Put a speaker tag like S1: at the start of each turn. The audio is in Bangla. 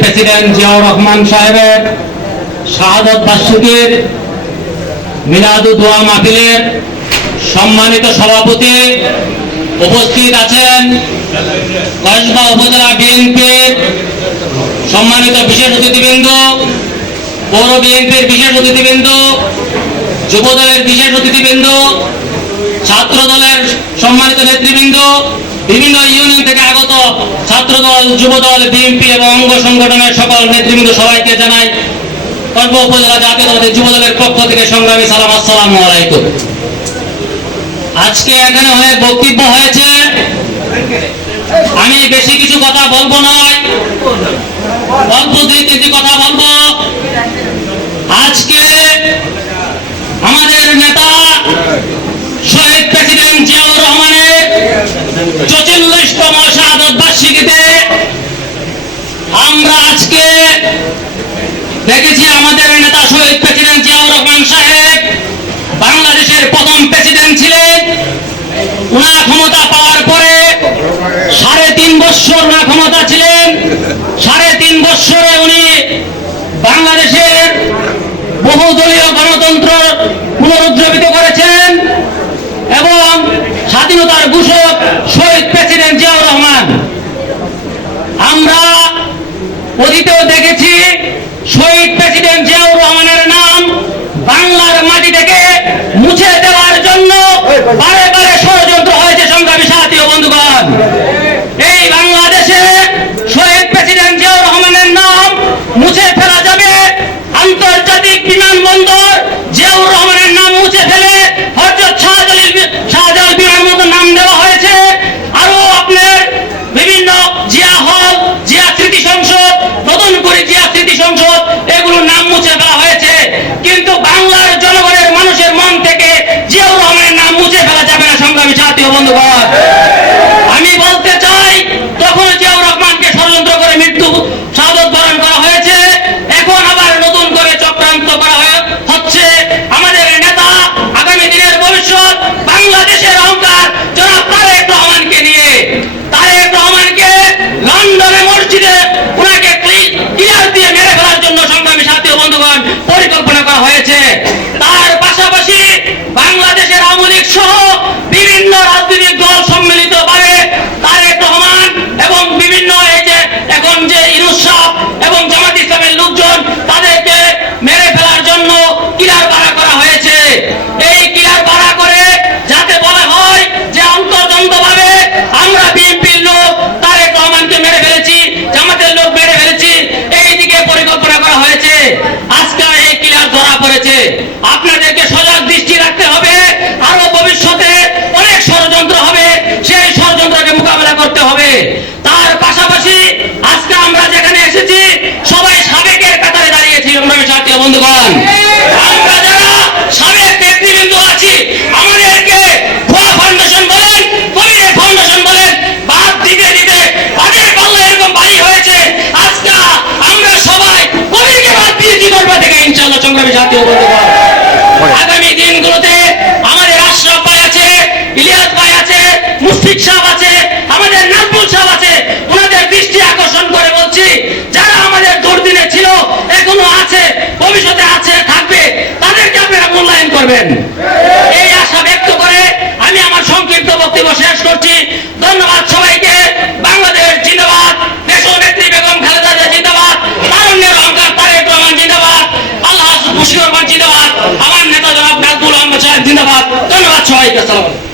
S1: প্রেসিডেন্ট জিয়াউর রহমান সাহেবের শাহাদত বার্ষিকীর মিলাদু দোয়া মাহফিলের সম্মানিত সভাপতি উপস্থিত আছেন কসবা উপজেলা বিএনপির সম্মানিত বিশেষ অতিথিবৃন্দ, পৌর বিএনপির বিশেষ অতিথিবৃন্দ, যুবদলের বিশেষ অতিথিবৃন্দ ছাত্র দলের সম্মানিত নেতৃবৃন্দ, বিভিন্ন ইউনিয়ন থেকে আগত যুবদল বিএনপি এবং অঙ্গ সংগঠনের সকল নেতৃবৃন্দ সবাইকে জানাই কসবা উপজেলা জাতীয় দলের যুবদলের পক্ষ থেকে সংগ্রামী সালাম, আসসালামু আলাইকুম। আজকে এখানে হয়ে বক্তব্য হয়েছে, আমি বেশি কিছু কথা বলব নয় অল্প দুই তিনটি কথা বলব। আজকে আমাদের নেতা শহীদ প্রেসিডেন্ট জিয়াউর রহমানের চৌচল্লিশতম শাহাদত বার্ষিকীতে আমরা আজকে দেখেছি আমাদের নেতা শহীদ প্রেসিডেন্ট জিয়াউর রহমান সাহেব, বাংলাদেশের প্রথম প্রেসিডেন্ট ছিলেন। উনার ক্ষমতা পাওয়ার পরে সাড়ে তিন বৎসর উনার ক্ষমতা ছিলেন। সাড়ে তিন বৎসরে উনি বাংলাদেশের বহুদলীয় গণতন্ত্র পুনরুজ্জীবিত করেছেন এবং স্বাধীনতার ঘোষক শহীদ প্রেসিডেন্ট জিয়াউর রহমান। আমরা শহীদ প্রেসিডেন্ট জিয়াউর রহমানের নাম বাংলার মাটি থেকে মুছে দেওয়ার জন্য বারে বারে ষড়যন্ত্র হয়েছে সংগ্রামী সাথী বন্ধুগণ এই বাংলাদেশে শহীদ প্রেসিডেন্ট জিয়াউর রহমানের নাম মুছে ফেলা যাবে আন্তর্জাতিক বিমানবন্দর জিয়াউর রহমানের নাম মুছে ফেলে হজরত শাহজালাল শাহজালাল বিমানবন্দর নাম দেওয়া হয়েছে আরও আপনার বিভিন্ন জিয়া হল জিয়া স্মৃতি সংসদ নতুন করে জিয়া স্মৃতি সংসদ এগুলোর নাম মুছে ফেলা হয়েছে কিন্তু বাংলার জনগণের মানুষের মন থেকে জিয়াউর রহমানের নাম মুছে ফেলা যাবে না সংগ্রামী সাথী ও বন্ধুগণ আমি বলতে চাই তখন জিয়াউর রহমানকে ষড়যন্ত্র করে মৃত্যু সাদত বরণ করা হয়েছে এখন আবার নতুন করে চক্রান্ত করা হয়ে- হচ্ছে আমাদের নেতা আগামী দিনের ভবিষ্যৎ বাংলাদেশের অহংকার জনাব তারেক রহমানকে নিয়ে তারেক রহমানকে লন্ডনে মসজিদে ওনাকে ক্লিয়ার দিয়ে মেরে ফেলার জন্য সংগ্রামী সাথী ও বন্ধুগণ পরিকল্পনা করা হয়েছে তার পাশাপাশি বাংলাদেশের আওয়ামী লীগ সহ বিভিন্ন রাজনৈতিক দল সম্মিলিত ভাবে তারেক রহমান এবং বিভিন্ন এই যে এখন যে ইনুস সাহ এবং জামাত ইসলামের লোকজন তাদেরকে মেরে ফেলার জন্য কিলার বাড়া করা হয়েছে এই কিলার বাড়া করে যাতে বলা হয় যে অন্তর্দ্বন্দ্ব ভাবে আমরা বিএনপির লোক তারেক রহমানকে মেরে ফেলেছি জামাতের লোক মেরে ফেলেছি এই দিকে পরিকল্পনা করা হয়েছে আজকে এই কিলার ধরা পড়েছে আপনাদেরকে সজাগ দৃষ্টি রাখতে হবে আরও ভবিষ্যতে অনেক ষড়যন্ত্র হবে, সেই ষড়যন্ত্রকে মোকাবেলা করতে হবে। তার পাশাপাশি আজকে আমরা যেখানে এসেছি, সবাই সাবেকের কাতারে দাঁড়িয়েছি আমরা সাথী বন্ধুগণ। আমরা যারা সাবেক নেতৃবৃন্দ আছি, আমাদেরকে ফাউন্ডেশন বলেন ফাউন্ডেশন বলেন, বাদ দিতে দিতে অনেক আল্লাহ এরকম ভারী হয়েছে। আজকে আমরা সবাই বাদ থেকে আগামী দিনগুলোতে আমাদের আশরাফ ভাই আছে ইলিয়াস ভাই আছে মুশফিক সাহেব আছে আমাদের নাজমুল সাহেব আছে ওনাদের দৃষ্টি আকর্ষণ করে বলছি যারা আমাদের দুর্দিনে ছিল এখনও আছে ভবিষ্যতে আছে থাকবে তাদেরকে আপনারা মূল্যায়ন করবেন এই আশা ব্যক্ত করে আমি আমার সংক্ষিপ্ত বক্তব্য শেষ করছি ধন্যবাদ সবাইকে বাংলাদেশ জিন্দাবাদ দেশ নেত্রী বেগম খালেদা জিয়া জিন্দাবাদ তারুণ্যের অহংকার তারেক রহমান জিন্দাবাদ আল্লাহ মুশিউর রহমান জিন্দাবাদ আমার নেতা জনাব নাজমুল আহমদ সাহেব জিন্দাবাদ ধন্যবাদ সবাইকে আসসালামু আলাইকুম।